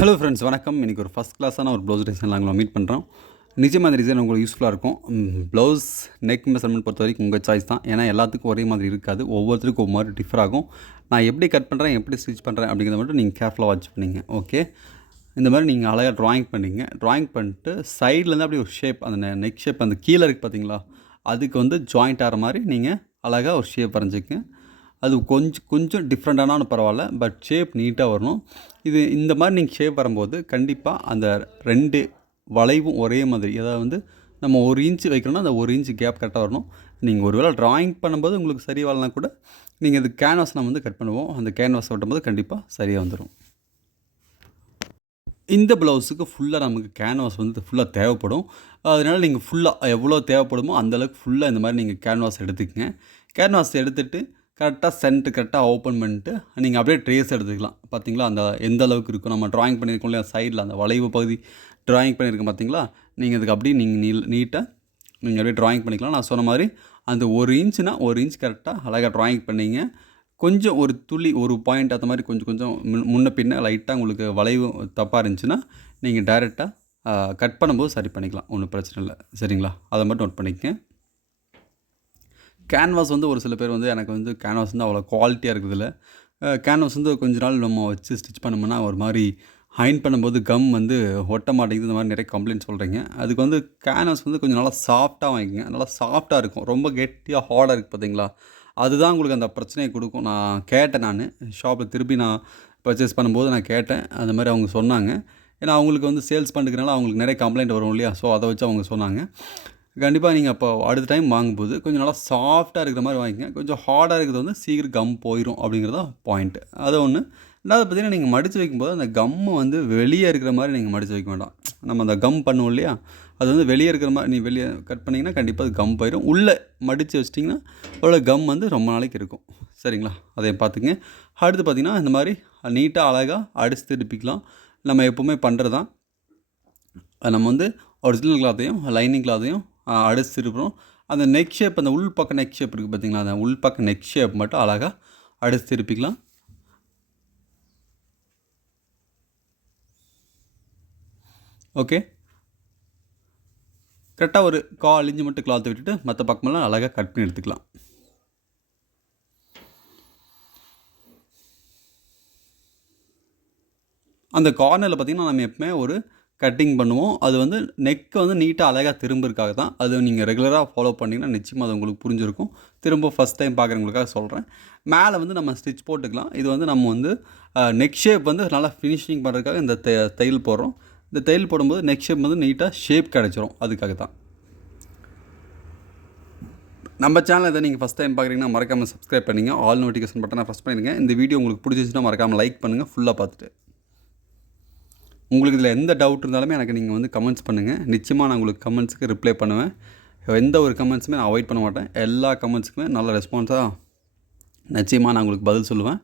Hello friends, வணக்கம். இன்றைக்கி ஒரு ஃபஸ்ட் கிளாஸான ஒரு ப்ளவுஸ் டிசைன் நாங்கள் மீட் பண்ணுறோம். நிஜமாக அந்த டிசைன் உங்களுக்கு யூஸ்ஃபுல்லாக இருக்கும். ப்ளவுஸ் நெக் மெஷர்மெண்ட் பொறுத்த வரைக்கும் உங்கள் சாய்ஸ் தான். ஏன்னா எல்லாத்துக்கும் ஒரே மாதிரி இருக்காது, ஒவ்வொருத்தருக்கும் ஒரு மாதிரி டிஃபர் ஆகும். நான் எப்படி கட் பண்ணுறேன், எப்படி ஸ்டிச் பண்ணுறேன் அப்படிங்கிறத மட்டும் நீங்கள் கேர்ஃபுல்லாக வாட்ச் பண்ணிங்க. ஓகே, இந்த மாதிரி நீங்கள் அழகாக ட்ராயிங் பண்ணிங்க. ட்ராயிங் பண்ணிட்டு சைட்லேருந்து அப்படியே ஒரு ஷேப், அந்த நெக் ஷேப் அந்த கீழே இருக்குது பார்த்தீங்களா, அதுக்கு வந்து ஜாயிண்ட் ஆகிற மாதிரி நீங்கள் அழகாக ஒரு ஷேப் வரைஞ்சிக்கங்க. அது கொஞ்சம் டிஃப்ரெண்ட்டானாலும் பரவாயில்ல, பட் ஷேப் நீட்டாக வரணும். இந்த மாதிரி நீங்கள் ஷேப் வரும்போது கண்டிப்பாக அந்த 2 வளைவும் ஒரே மாதிரி, அதாவது வந்து நம்ம 1 இன்ச்சு வைக்கணும்னா அந்த 1 இன்ச்சு கேப் கரெக்டாக வரணும். நீங்கள் ஒரு வேளை ட்ராயிங் பண்ணும்போது உங்களுக்கு சரி வரலனா கூட நீங்கள் இது கேன்வாஸ் நம்ம வந்து கட் பண்ணுவோம். அந்த கேன்வாஸ் வெட்டும்போது கண்டிப்பாக சரியாக வந்துடும். இந்த ப்ளவுஸுக்கு ஃபுல்லாக நமக்கு கேன்வாஸ் வந்து ஃபுல்லாக தேவைப்படும். அதனால் நீங்கள் ஃபுல்லாக எவ்வளோ தேவைப்படுமோ அந்தளவுக்கு ஃபுல்லாக இந்த மாதிரி நீங்கள் கேன்வாஸ் எடுத்துக்கங்க. கேன்வாஸ் எடுத்துகிட்டு கரெக்டாக சென்டர் கரெக்டாக ஓப்பன் பண்ணிட்டு நீங்கள் அப்படியே ட்ரேஸ் எடுத்துக்கலாம். பார்த்தீங்களா, அந்த எந்த அளவுக்கு இருக்கும், நம்ம ட்ராயிங் பண்ணியிருக்கோம் இல்லையா, சைடில் அந்த வளைவு பகுதி ட்ராயிங் பண்ணியிருக்கோம் பார்த்தீங்களா, நீங்கள் அதுக்கு அப்படியே நீங்கள் நீட்டாக நீங்கள் அப்படியே ட்ராயிங் பண்ணிக்கலாம். நான் சொன்ன மாதிரி அந்த 1 இன்ச்சுனா 1 இன்ச் கரெக்டாக அழகாக ட்ராயிங் பண்ணிங்க. கொஞ்சம் ஒரு துளி ஒரு பாயிண்ட் அந்த மாதிரி கொஞ்சம் முன்ன பின்ன லைட்டாக உங்களுக்கு வளைவு தப்பாக இருந்துச்சுன்னா நீங்கள் டைரெக்டாக கட் பண்ணும்போது சரி பண்ணிக்கலாம், ஒன்றும் பிரச்சனை இல்லை. சரிங்களா, அதை மட்டும் நோட் பண்ணிக்கங்க. கேன்வாஸ் வந்து ஒரு சில பேர் வந்து எனக்கு வந்து கேன்வாஸ் வந்து அவ்வளோ குவாலிட்டியாக இருக்குதில்ல. கேன்வாஸ் வந்து கொஞ்ச நாள் நம்ம வச்சு ஸ்டிச் பண்ணோம்னா ஒரு மாதிரி அயர்ன் பண்ணும்போது கம் வந்து ஒட்ட மாட்டேங்குது, இந்த மாதிரி நிறைய கம்ப்ளைண்ட் சொல்கிறீங்க. அதுக்கு வந்து கேன்வாஸ் வந்து கொஞ்சம் நல்லா சாஃப்டாக வாங்கிக்கங்க. நல்லா சாஃப்டாக இருக்கும். ரொம்ப கெட்டியாக ஹார்டாக இருக்குது பார்த்தீங்களா, அதுதான் உங்களுக்கு அந்த பிரச்சனையை கொடுக்கும். நான் கேட்டேன், ஷாப்பில் திருப்பி நான் பர்ச்சேஸ் பண்ணும்போது நான் கேட்டேன். அந்த மாதிரி அவங்க சொன்னாங்க. ஏன்னா அவங்களுக்கு வந்து சேல்ஸ் பண்ணுறதுனால அவங்களுக்கு நிறைய கம்ப்ளைண்ட் வரும் இல்லையா, ஸோ அதை வச்சு அவங்க சொன்னாங்க. கண்டிப்பாக நீங்கள் அப்போ அடுத்த டைம் வாங்கும்போது கொஞ்சம் நல்லா சாஃப்டாக இருக்கிற மாதிரி வாங்கிக்கங்க. கொஞ்சம் ஹார்டாக இருக்கிறது வந்து சீக்கிரம் கம் போயிடும் அப்படிங்கிறதா பாயிண்ட்டு. அது ஒன்று. ரெண்டாவது பார்த்தீங்கன்னா, நீங்கள் மடித்து வைக்கும்போது அந்த கம்மு வந்து வெளியே இருக்கிற மாதிரி நீங்கள் மடித்து வைக்க வேண்டாம். நம்ம அந்த கம் பண்ணுவோம் இல்லையா, அது வந்து வெளியே இருக்கிற மாதிரி நீ வெளியே கட் பண்ணிங்கன்னா கண்டிப்பாக அது கம் போயிடும். உள்ளே மடித்து வச்சிட்டிங்கன்னா அவ்வளோ கம் வந்து ரொம்ப நாளைக்கு இருக்கும். சரிங்களா, அதையும் பார்த்துங்க. அடுத்து பார்த்திங்கன்னா, இந்த மாதிரி நீட்டாக அழகாக அடித்து திருப்பிக்கலாம். நம்ம எப்போவுமே பண்ணுறது தான். நம்ம வந்து ஒரிஜினல் கிளாத்தையும் லைனிங் கிளாத்தையும் அடித்து திருப்புறோம். அந்த நெக் ஷேப், அந்த உள் பக்கம் நெக் ஷேப் இருக்குது பார்த்தீங்களா, அந்த உள் பக்கம் நெக் ஷேப் மட்டும் அழகாக அடித்து திருப்பிக்கலாம். ஓகே, கரெக்டாக ஒரு 1/4 இன்ச்சு மட்டும் கிளாத்தை விட்டுட்டு மற்ற பக்கமெல்லாம் அழகாக கட் பண்ணி எடுத்துக்கலாம். அந்த கார்னரில் பார்த்திங்கன்னா நம்ம எப்பவுமே ஒரு கட்டிங் பண்ணுவோம். அது வந்து நெக்கை வந்து நீட்டாக அழகாக திரும்புறதுக்காக தான். அது நீங்கள் ரெகுலராக ஃபாலோ பண்ணிங்கன்னா நிச்சயமாக அது உங்களுக்கு புரிஞ்சிருக்கும். திரும்ப ஃபஸ்ட் டைம் பார்க்குறவங்களுக்காக சொல்கிறேன். மேலே வந்து நம்ம ஸ்டிச் போட்டுக்கலாம். இது வந்து நம்ம வந்து நெக் ஷேப் வந்து நல்லா ஃபினிஷிங் பண்ணுறதுக்காக இந்த தையல் போடுறோம். இந்த தையல் போடும்போது நெக் ஷேப் வந்து நீட்டாக ஷேப் கிடச்சிரும். அதுக்காக தான். நம்ம சேனல் இதை நீங்கள் ஃபஸ்ட் டைம் பார்க்குறீங்கன்னா மறக்காமல் சப்ஸ்கிரைப் பண்ணிங்க. ஆல் நோட்டிஃபிகேஷன் பட்டனை ப்ரெஸ் பண்ணிடுங்க. இந்த வீடியோ உங்களுக்கு பிடிச்சிருந்துச்சுன்னா மறக்காமல் லைக் பண்ணுங்கள் ஃபுல்லாக பார்த்துட்டு. உங்களுக்கு இதில் எந்த டவுட் இருந்தாலுமே எனக்கு நீங்கள் வந்து கமெண்ட்ஸ் பண்ணுங்கள். நிச்சயமாக நான் உங்களுக்கு கமெண்ட்ஸுக்கு ரிப்ளை பண்ணுவேன். எந்த ஒரு கமெண்ட்ஸுமே நான் அவாய்ட் பண்ண மாட்டேன். எல்லா கமெண்ட்ஸுக்குமே நல்ல ரெஸ்பான்ஸாக நிச்சயமாக நான் உங்களுக்கு பதில் சொல்லுவேன்.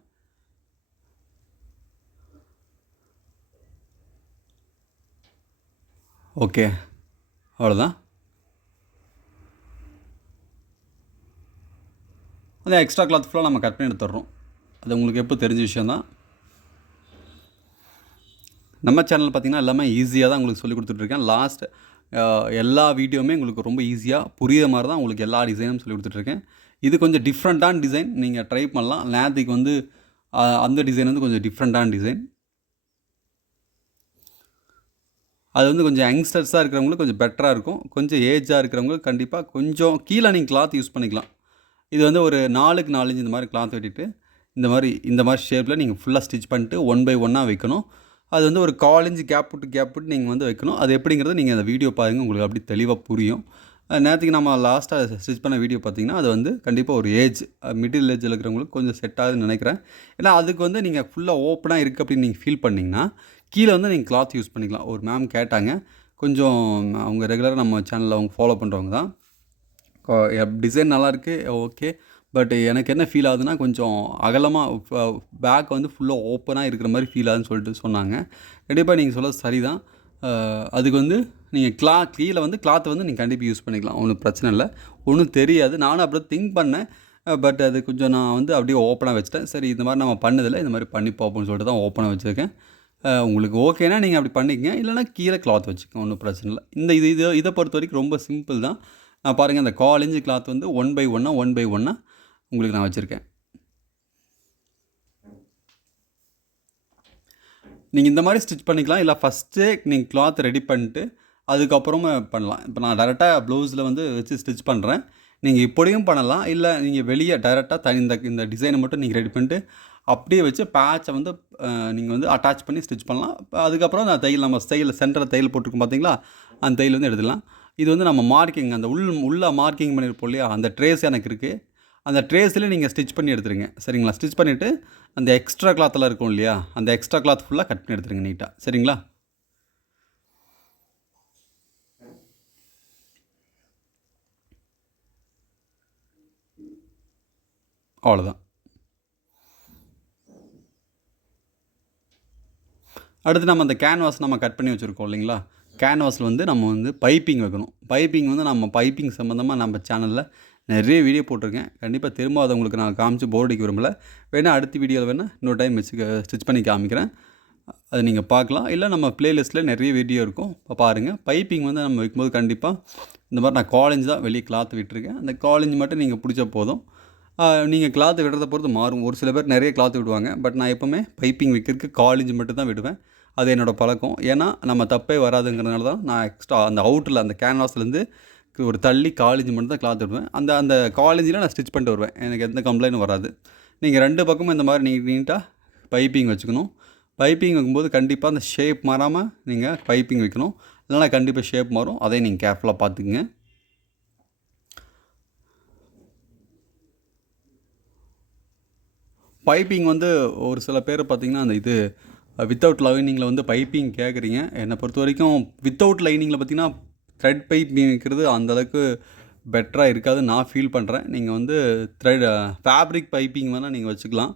ஓகே, அவ்வளோதான். அந்த எக்ஸ்ட்ரா கிளாத் ஃபுல்லாக நம்ம கட் பண்ணி எடுத்துடுறோம். அது உங்களுக்கு எப்போ தெரிஞ்ச விஷயந்தான். நம்ம சேனல் பார்த்திங்கன்னா எல்லாமே ஈஸியாக தான் உங்களுக்கு சொல்லி கொடுத்துட்ருக்கேன். லாஸ்ட் எல்லா வீடியோவுமே உங்களுக்கு ரொம்ப ஈஸியாக புரியுற மாதிரி தான் உங்களுக்கு எல்லா டிசைனும் சொல்லி கொடுத்துட்ருக்கேன். இது கொஞ்சம் டிஃப்ரெண்ட்டான டிசைன், நீங்கள் ட்ரை பண்ணலாம். நேற்றுக்கு வந்து அந்த டிசைன் வந்து கொஞ்சம் டிஃப்ரெண்ட்டான டிசைன். அது வந்து கொஞ்சம் யங்ஸ்டர்ஸாக இருக்கிறவங்களுக்கு கொஞ்சம் பெட்டராக இருக்கும். கொஞ்சம் ஏஜாக இருக்கிறவங்களுக்கு கண்டிப்பாக கொஞ்சம் கீழே நீங்கள் கிளாத் யூஸ் பண்ணிக்கலாம். இது வந்து ஒரு 4க்கு 4 இன்ச் இந்த மாதிரி கிளாத் வெட்டிட்டு இந்த மாதிரி ஷேப்பில் நீங்கள் ஃபுல்லாக ஸ்டிச் பண்ணிட்டு 1 பை 1 வைக்கணும். அது வந்து ஒரு 1/4 இன்ச் கேப் விட்டு நீங்கள் வந்து வைக்கணும். அது எப்படிங்கிறது நீங்கள் அந்த வீடியோ பாருங்கள், உங்களுக்கு அப்படி தெளிவாக புரியும். நேற்றுக்கு நம்ம லாஸ்ட்டாக ஸ்டிச் பண்ண வீடியோ பார்த்திங்கன்னா அது வந்து கண்டிப்பாக ஒரு மிடில் ஏஜில் இருக்கிறவங்களுக்கு கொஞ்சம் செட் ஆகுதுன்னு நினைக்கிறேன். ஏன்னா அதுக்கு வந்து நீங்கள் ஃபுல்லாக ஓப்பனாக இருக்குது அப்படின்னு நீங்கள் ஃபீல் பண்ணிங்கன்னா கீழே வந்து நீங்கள் கிளாத் யூஸ் பண்ணிக்கலாம். ஒரு மேம் கேட்டாங்க, கொஞ்சம் அவங்க ரெகுலராக நம்ம சேனலில் அவங்க ஃபாலோ பண்ணுறவங்க தான். டிசைன் நல்லாயிருக்கு, ஓகே, பட் எனக்கு என்ன ஃபீல் ஆகுதுன்னா கொஞ்சம் அகலமாக பேக் வந்து ஃபுல்லாக ஓப்பனாக இருக்கிற மாதிரி ஃபீல் ஆகுதுன்னு சொல்லிட்டு சொன்னாங்க. கண்டிப்பாக நீங்கள் சொல்ல சரி தான். அதுக்கு வந்து நீங்கள் கீழே வந்து கிளாத்தை வந்து நீங்கள் கண்டிப்பாக யூஸ் பண்ணிக்கலாம், ஒன்றும் பிரச்சனை இல்லை. ஒன்றும் தெரியாது. நானும் அப்படி திங்க் பண்ணேன். பட் அது கொஞ்சம் நான் வந்து அப்படியே ஓப்பனாக வச்சுட்டேன். சரி, இந்த மாதிரி நம்ம பண்ணதில்லை, இந்த மாதிரி பண்ணி பார்ப்போம்னு சொல்லிட்டு தான் ஓப்பனாக வச்சுருக்கேன். உங்களுக்கு ஓகேனா நீங்கள் அப்படி பண்ணிக்கங்க. இல்லைனா கீழே கிளாத் வச்சுக்கோங்க. ஒண்ணும் பிரச்சனை இல்ல. இதை பொறுத்தவரைக்கும் ரொம்ப சிம்பிள் தான். பாருங்கள் அந்த 1/4 இன்ச் கிளாத் வந்து 1/1 1/1 உங்களுக்கு நான் வச்சுருக்கேன். நீங்கள் இந்த மாதிரி ஸ்டிச் பண்ணிக்கலாம். இல்லை ஃபஸ்ட்டே நீங்கள் கிளாத் ரெடி பண்ணிட்டு அதுக்கப்புறமா பண்ணலாம். இப்போ நான் டைரெக்டாக ப்ளவுஸில் வந்து வச்சு ஸ்டிச் பண்ணுறேன். நீங்கள் இப்படியும் பண்ணலாம். இல்லை நீங்கள் வெளியே டைரெக்டாக இந்த டிசைனை மட்டும் நீங்கள் ரெடி பண்ணிட்டு அப்படியே வச்சு பேட்சை வந்து நீங்கள் வந்து அட்டாச் பண்ணி ஸ்டிச் பண்ணலாம். அதுக்கப்புறம் அந்த தையல் நம்ம சென்டரில் தையல் போட்டிருக்கோம் பார்த்தீங்களா, அந்த தையல் வந்து எடுத்துடலாம். இது வந்து நம்ம மார்க்கிங் அந்த உள்ள மார்க்கிங் பண்ணியிருப்போம் இல்லையா, அந்த ட்ரேஸ் எனக்கு இருக்குது. அந்த ட்ரேஸில் நீங்கள் ஸ்டிச் பண்ணி எடுத்துருங்க. சரிங்களா? ஸ்டிச் பண்ணிவிட்டு அந்த எக்ஸ்ட்ரா கிளாத்தெல்லாம் இருக்கும் இல்லையா, அந்த எக்ஸ்ட்ரா கிளாத் ஃபுல்லாக கட் பண்ணி எடுத்துருங்க நீட்டாக. சரிங்களா? அவ்வளோதான். அடுத்து நம்ம அந்த கேன்வாஸ் நம்ம கட் பண்ணி வச்சுருக்கோம் இல்லைங்களா, கேன்வாஸில் வந்து நம்ம வந்து பைப்பிங் வைக்கணும். பைப்பிங் வந்து நம்ம பைப்பிங் சம்மந்தமாக நம்ம சேனலில் நிறைய வீடியோ போட்டிருக்கேன். கண்டிப்பாக திரும்ப அதை உங்களுக்கு நான் காமிச்சு போர் அடிக்க விரும்பல. வேணால் அடுத்த வீடியோவில் வேணால் இன்னொரு டைம் வச்சு ஸ்டிச் பண்ணி காமிக்கிறேன். அதை நீங்கள் பார்க்கலாம். இல்லை நம்ம ப்ளேலிஸ்ட்டில் நிறைய வீடியோ இருக்கும், இப்போ பாருங்கள். பைப்பிங் வந்து நம்ம வைக்கும்போது கண்டிப்பாக இந்த மாதிரி நான் 1/4 இன்ச் தான் வெளியே கிளாத் விட்டுருக்கேன். அந்த 1/4 இன்ச் மட்டும் நீங்கள் பிடிச்சா போதும். நீங்கள் கிளாத் விடுறத பொறுத்து மாறும். ஒரு சில பேர் நிறைய கிளாத் விடுவாங்க. பட் நான் எப்போவுமே பைப்பிங் வைக்கிறதுக்கு 1/4 இன்ச் மட்டும் தான் விடுவேன். அது என்னோடய பழக்கம். ஏன்னா நம்ம தப்பே வராதுங்கிறதுனால தான் நான் எக்ஸ்ட்ரா அந்த அவுட்டரில் அந்த கேன்வாஸ்லேருந்து ஒரு தள்ளி 1/4 இன்ச் மட்டும் தான் கிளாத் விடுவேன். அந்த அந்த 1/4 இன்ச்சில் நான் ஸ்டிச் பண்ணிட்டு வருவேன். எனக்கு எந்த கம்ப்ளைண்ட்டும் வராது. நீங்கள் 2 பக்கமும் இந்த மாதிரி நீட்டாக பைப்பிங் வச்சுக்கணும். பைப்பிங் வைக்கும்போது கண்டிப்பாக அந்த ஷேப் மாறாமல் நீங்கள் பைப்பிங் வைக்கணும். இல்லைனா கண்டிப்பாக ஷேப் மாறும். அதையும் நீங்கள் கேர்ஃபுல்லாக பார்த்துக்குங்க. பைப்பிங் வந்து ஒரு சில பேர் பார்த்திங்கன்னா அந்த இது வித்தவுட் லைனிங்கில் வந்து பைப்பிங் கேட்குறீங்க. என்னை பொறுத்த வரைக்கும் வித்தவுட் லைனிங்கில் பார்த்திங்கன்னா த்ரெட் பைப்பிங் வைக்கிறது அந்தளவுக்கு பெட்டராக இருக்காதுன்னு நான் ஃபீல் பண்ணுறேன். நீங்கள் வந்து ஃபேப்ரிக் பைப்பிங் வேணால் நீங்கள் வச்சுக்கலாம்.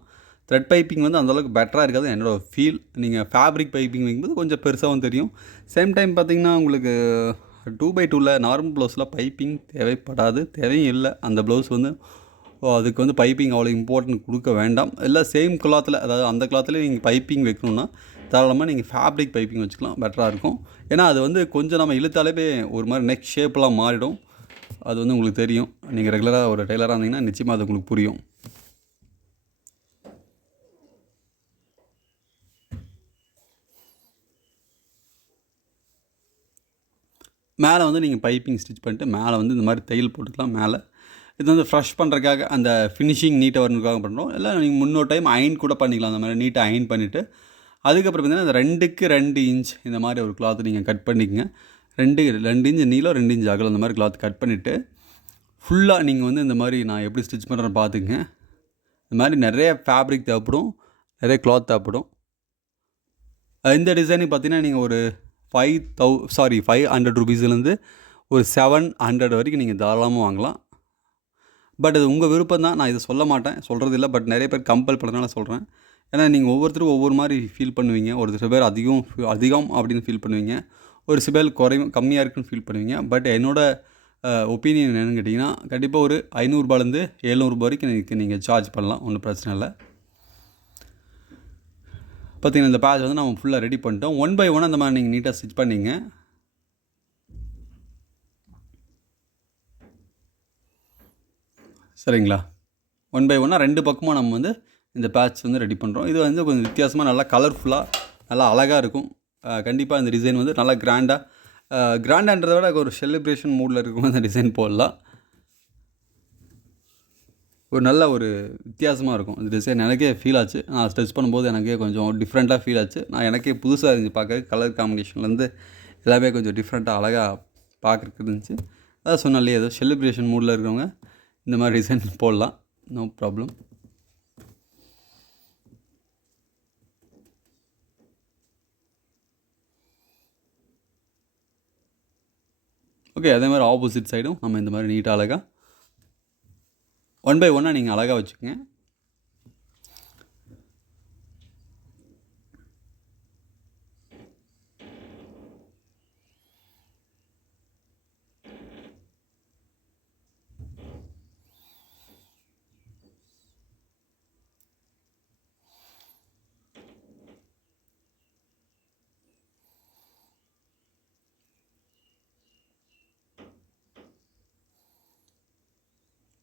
த்ரெட் பைப்பிங் வந்து அந்தளவுக்கு பெட்டராக இருக்காது என்னோடய ஃபீல். நீங்கள் ஃபேப்ரிக் பைப்பிங் வைக்கும்போது கொஞ்சம் பெருசாகவும் தெரியும். சேம் டைம் பார்த்திங்கன்னா உங்களுக்கு 2x2ல நார்மல் ப்ளவுஸில் பைப்பிங் தேவைப்படாது, தேவையும் இல்லை. அந்த ப்ளவுஸ் வந்து அதுக்கு வந்து பைப்பிங் அவ்வளோ இம்பார்ட்டன்ட் கொடுக்க வேண்டாம். இல்லை சேம் கிளாத்தில், அதாவது அந்த கிளாத்தில் நீங்கள் பைப்பிங் வைக்கணுன்னா தாராளமாக நீங்கள் ஃபேப்ரிக் பைப்பிங் வச்சுக்கலாம், பெட்டராக இருக்கும். ஏன்னா அது வந்து கொஞ்சம் நம்ம இழுத்தாலே ஒரு மாதிரி நெக் ஷேப்லாம் மாறிடும். அது வந்து உங்களுக்கு தெரியும். நீங்கள் ரெகுலராக ஒரு டெய்லராக இருந்தீங்கன்னா நிச்சயமாக அது உங்களுக்கு புரியும். மேலே வந்து நீங்கள் பைப்பிங் ஸ்டிச் பண்ணிட்டு மேலே வந்து இந்த மாதிரி தையல் போட்டுக்கலாம் மேலே. இது வந்து ஃப்ரெஷ் பண்ணுறதுக்காக அந்த ஃபினிஷிங் நீட்டாக வரணுக்காக பண்ணுறோம். இல்லை நீங்கள் முன்னொரு டைம் அயன் கூட பண்ணிக்கலாம். அந்த மாதிரி நீட்டாக அயன் பண்ணிவிட்டு அதுக்கப்புறம் பார்த்தீங்கன்னா அந்த 2க்கு 2 இன்ச் இந்த மாதிரி ஒரு கிளாத் நீங்கள் கட் பண்ணிக்கங்க. 2 இன்ச் நீளம் 2 இன்ச் அகலம் இந்த மாதிரி கிளாத் கட் பண்ணிவிட்டு ஃபுல்லாக நீங்கள் வந்து இந்த மாதிரி நான் எப்படி ஸ்டிச் பண்ணுறேன்னு பார்த்துக்குங்க. இந்த மாதிரி நிறைய ஃபேப்ரிக் தேவைப்படும், நிறைய கிளாத் தேவைப்படும். இந்த டிசைனுக்கு பார்த்தீங்கன்னா நீங்கள் ஒரு 500 ரூபீஸ்லேருந்து ஒரு 700 வரைக்கும் நீங்கள் தாராளமாக வாங்கலாம். பட் அது உங்கள் விருப்பம் தான். நான் இதை சொல்ல மாட்டேன், சொல்கிறது இல்லை. பட் நிறைய பேர் கம்பல் பண்ணுறதுனால சொல்கிறேன். ஏன்னா நீங்கள் ஒவ்வொருத்தரும் ஒவ்வொரு மாதிரி ஃபீல் பண்ணுவீங்க. ஒரு சில பேர் அதிகம் அப்படின்னு ஃபீல் பண்ணுவீங்க. ஒரு சில பேர் கம்மியாக இருக்குன்னு ஃபீல் பண்ணுவீங்க. பட் என்னோடய ஒப்பீனியன் என்னென்னு கேட்டிங்கன்னா கண்டிப்பாக ஒரு 500ரூபாலேருந்து 700 வரைக்கும் நீங்கள் சார்ஜ் பண்ணலாம், ஒன்றும் பிரச்சனை இல்லை. பார்த்தீங்கன்னா இந்த பேட்ச் வந்து நம்ம ஃபுல்லாக ரெடி பண்ணிட்டோம். 1/1 அந்த மாதிரி நீங்கள் நீட்டாக ஸ்டிச் பண்ணிங்க. சரிங்களா? 1/1 2 பக்கமும் நம்ம வந்து இந்த பேட்ச் வந்து ரெடி பண்ணுறோம். இது வந்து கொஞ்சம் வித்தியாசமாக நல்லா கலர்ஃபுல்லாக நல்லா அழகாக இருக்கும். கண்டிப்பாக இந்த டிசைன் வந்து நல்லா கிராண்டான்றதை விட ஒரு செலிப்ரேஷன் மூடில் இருக்கும் அந்த டிசைன் போடலாம். ஒரு நல்ல ஒரு வித்தியாசமாக இருக்கும் இந்த டிசைன். எனக்கே ஃபீல் ஆச்சு. நான் ஸ்டிச் பண்ணும்போது எனக்கே கொஞ்சம் டிஃப்ரெண்ட்டாக ஃபீல் ஆச்சு. எனக்கே புதுசாக இருந்துச்சு பார்க்க. கலர் காம்பினேஷன்லேருந்து எல்லாமே கொஞ்சம் டிஃப்ரெண்ட்டாக அழகாக பார்க்குறதுக்கு இருந்துச்சு. அதான் சொன்னேன் இல்லையா, ஏதோ செலிப்ரேஷன் மூடில் இருக்கிறவங்க இந்த மாதிரி டிசைன் போடலாம், நோ ப்ராப்ளம். ஓகே, அதே மாதிரி ஆப்போசிட் சைடும் நம்ம இந்த மாதிரி நீட்டாக அழகாக 1/1 நீங்கள் அழகாக வச்சுக்கோங்க.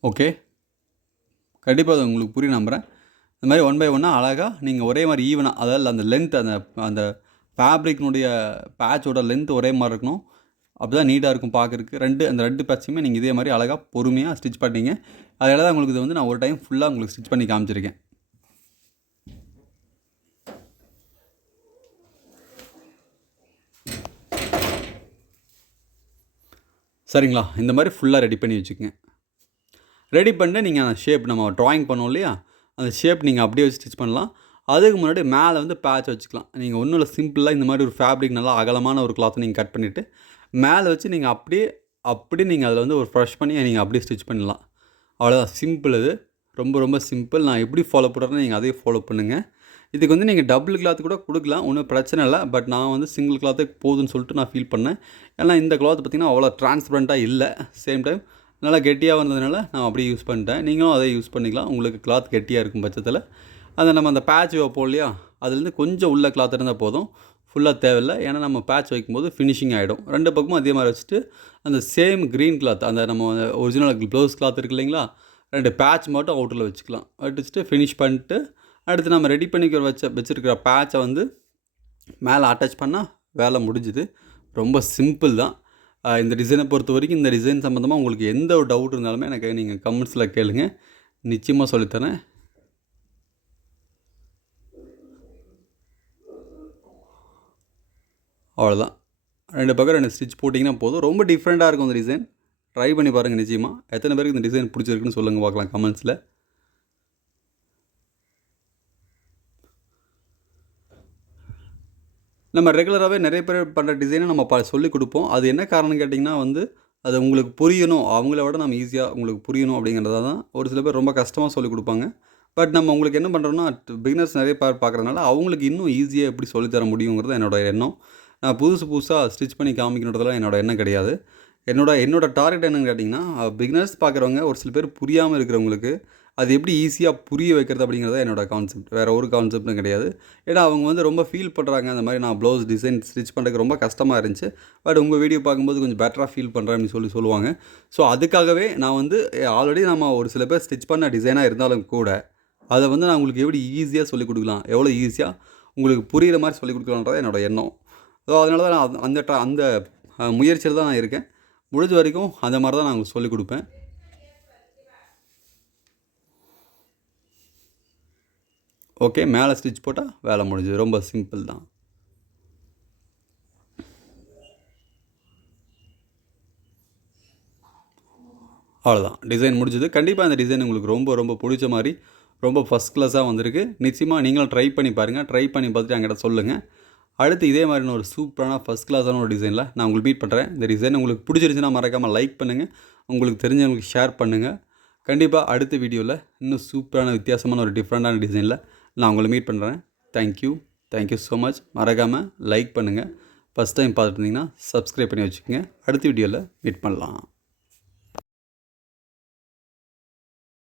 ஓகே. கண்டிப்பா அது உங்களுக்கு புரியும் நம்புறேன். இந்த மாரி ஒன் பை ஒன்னா அழகா நீங்க ஒரே மாரி ஈவனா, அதாவது அந்த லென்த் அந்த அந்த ஃபேப்ரிக்னுடைய பேட்சோட லென்த் ஒரே மாரி இருக்கணும். அப்பதான் நீட்டா இருக்கும் பார்க்கறக்கு. அந்த 2 பேட்சையுமே நீங்க இதே மாரி அழகா பொறுமையா ஸ்டிச் பண்ணீங்க. அதனால தான் உங்களுக்கு இத வந்து நான் ஒரு டைம் ஃபுல்லா உங்களுக்கு ஸ்டிச் பண்ணி காமிச்சிருக்கேன். சரிங்களா? இந்த மாரி ஃபுல்லா ரெடி பண்ணி வச்சுக்கங்க. ரெடி பண்ணிட்டு நீங்க அந்த ஷேப் நம்ம ட்ராயிங் பண்ணோம் இல்லையா? அந்த ஷேப் நீங்க அப்படியே வச்சு ஸ்டிச் பண்ணலாம். அதுக்கு முன்னாடி மேல வந்து பேட்ச் வச்சுக்கலாம். நீங்க ஒண்ணும் இல்ல, சிம்பிளா இந்த மாரி ஒரு ஃபேப்ரிக் நல்லா அகலமான ஒரு கிளாத்த நீங்க கட் பண்ணிட்டு, மேல வச்சு நீங்க அப்படியே அப்படியே நீங்க அதில வந்து ஒரு ப்ரஷ் பண்ணி நீங்க அப்படியே ஸ்டிச் பண்ணலாம். அவ்வளோதான், சிம்பிள் இது. ரொம்ப ரொம்ப சிம்பிள். நான் எப்படி ஃபாலோ பண்றேனோ நீங்க அதே ஃபாலோ பண்ணுங்க. இதுக்கு வந்து நீங்க டபுள் கிளாத் கூட குடுக்கலாம். ஒண்ணும் பிரச்சனை இல்ல. பட் நான் வந்து சிங்கிள் கிளாத்தே போதும்ன்னு சொல்லிட்டு நான் ஃபீல் பண்ணேன். ஏன்னா இந்த கிளாத் பார்த்தீங்கன்னா, அவ்வளோ டிரான்ஸ்பரன்ட்டா இல்ல. சேம் டைம் நல்லா கெட்டியா வந்ததுனால நான் அப்படியே யூஸ் பண்ணிட்டேன். நீங்களும் அதே யூஸ் பண்ணிக்கலாம். உங்களுக்கு கிளாத் கெட்டியா இருக்கும் பட்சத்தில. நம்ம அந்த பேட்ச் வைப்போம் இல்லையா? அதுலேருந்து கொஞ்சம் உள்ள கிளாத் இருந்தா போதும். ஃபுல்லா தேவையில்ல. ஏன்னா நம்ம பேட்ச் வைக்கும்போது ஃபினிஷிங் ஆயிடும். 2 பக்கமும் அதே மாரி வச்சுட்டு, அந்த சேம் கிரீன் கிளாத், அந்த நம்ம ஒரிஜினல் ப்ளவுஸ் கிளாத் இருக்கு இல்லைங்களா? 2 பேட்ச் மட்டும் அவுட்டர்ல வச்சுக்கலாம். வச்சுட்டு ஃபினிஷ் பண்ணிட்டு, அடுத்து நம்ம ரெடி பண்ணிக்கிற வச்சிருக்கிற பேட்ச வந்து மேலே அட்டாச் பண்ணா வேலை முடிஞ்சுது. ரொம்ப சிம்பிள் தான். இந்த டிசைனை பொறுத்தவரைக்கும் இந்த டிசைன் சம்மந்தமா உங்களுக்கு எந்த ஒரு டவுட் இருந்தாலுமே எனக்கு நீங்க கமெண்ட்ஸில கேளுங்க. நிச்சயமா சொல்லித்தரேன். அவ்வளோதான். 2 பக்கம் 2 ஸ்டிச் போட்டிங்கன்னா போதும். ரொம்ப டிஃப்ரெண்ட்டா இருக்கும் இந்த டிசைன். ட்ரை பண்ணி பாருங்க நிச்சயமா. எத்தனை பேருக்கு இந்த டிசைன் பிடிச்சிருக்குன்னு சொல்லுங்க பார்க்கலாம் கமெண்ட்ஸில. நம்ம ரெகுலராகவே நிறைய பேர் பண்ணுற டிசைனை நம்ம சொல்லிக் கொடுப்போம். அது என்ன காரணம்னு கேட்டிங்கன்னா வந்து, அது உங்களுக்கு புரியணும். அவங்கள விட நம்ம ஈஸியாக உங்களுக்கு புரியணும் அப்படிங்கிறத தான் ஒரு சில பேர் ரொம்ப கஷ்டமாக சொல்லிக் கொடுப்பாங்க. பட் நம்ம உங்களுக்கு என்ன பண்ணுறோம்னா, பிகினர்ஸ் நிறைய பேர் பார்க்குறதுனால அவங்களுக்கு இன்னும் ஈஸியாக எப்படி சொல்லித் தர முடியுங்கிறது என்னோட எண்ணம். நான் புதுசாக ஸ்டிச் பண்ணி காமிக்கணுன்றதெல்லாம் என்னோட எண்ணம் கிடையாது. என்னோட டார்கெட் என்னன்னு கேட்டிங்கன்னா, பிகினர்ஸ் பார்க்குறவங்க ஒரு சில பேர் புரியாமல் இருக்கிறவங்களுக்கு, அது எப்படி ஈஸியா புரிய வைக்கிறது அப்படிங்கிறது தான் என்னோட கான்செப்ட். வேற ஒரு கான்செப்ட்டும் கிடையாது. ஏன்னா அவங்க வந்து ரொம்ப ஃபீல் பண்றாங்க. அந்த மாரி நான் ப்ளவுஸ் டிசைன் ஸ்டிச் பண்றதுக்கு ரொம்ப கஷ்டமா இருந்துச்சு. பட் உங்க வீடியோ பார்க்கும்போது கொஞ்சம் பெட்டரா ஃபீல் பண்றேன் அப்படின்னு சொல்லுவாங்க. ஸோ அதுக்காகவே நான் வந்து ஆல்ரெடி நம்ம ஒரு சில பேர் ஸ்டிச் பண்ண டிசைனா இருந்தாலும் கூட, அத வந்து நான் உங்களுக்கு எப்படி ஈஸியா சொல்லிக் குடுக்கலாம், எவ்வளோ ஈஸியா உங்களுக்கு புரியிற மாரி சொல்லிக் குடுக்கலான்றது என்னோட எண்ணம். ஸோ அதனால தான் நான் அந்த முயற்சியில தான் நான் இருக்கேன். முடிஞ்ச வரைக்கும் அந்த மாரி தான் நான் உங்களுக்கு சொல்லிக் குடுப்பேன். ஓகே. மேலே ஸ்டிச் போட்டா வேலை முடிஞ்சுது. ரொம்ப சிம்பிள் தான். அவ்வளோதான். டிசைன் முடிஞ்சது. கண்டிப்பா இந்த டிசைன் உங்களுக்கு ரொம்ப ரொம்ப புடிச்ச மாரி, ரொம்ப ஃபர்ஸ்ட் கிளாஸா வந்திருக்கு. நிச்சயமா நீங்களும் ட்ரை பண்ணி பாருங்க. ட்ரை பண்ணி பார்த்துட்டு என்கிட்ட சொல்லுங்க. அடுத்து இதே மாரியான ஒரு சூப்பரான ஃபர்ஸ்ட் கிளாஸான ஒரு டிசைன்ல நான் உங்களுக்கு மீட் பண்றேன். இந்த டிசைன் உங்களுக்கு பிடிச்சிருந்துச்சுன்னா மறக்காம லைக் பண்ணுங்க. உங்களுக்கு தெரிஞ்சவங்களுக்கு ஷேர் பண்ணுங்க. கண்டிப்பா அடுத்த வீடியோல இன்னும் சூப்பரான வித்தியாசமான ஒரு டிஃப்ரெண்டான டிசைன்ல நான் உங்கள மீட் பண்றேன். Thank you. Thank you so much. மறக்காம லைக் பண்ணுங்க. ஃபர்ஸ்ட் டைம் பார்த்துட்டு இருந்தீங்கன்னா சப்ஸ்கிரைப் பண்ணி வச்சுக்கங்க. அடுத்த வீடியோல மீட் பண்ணலாம்.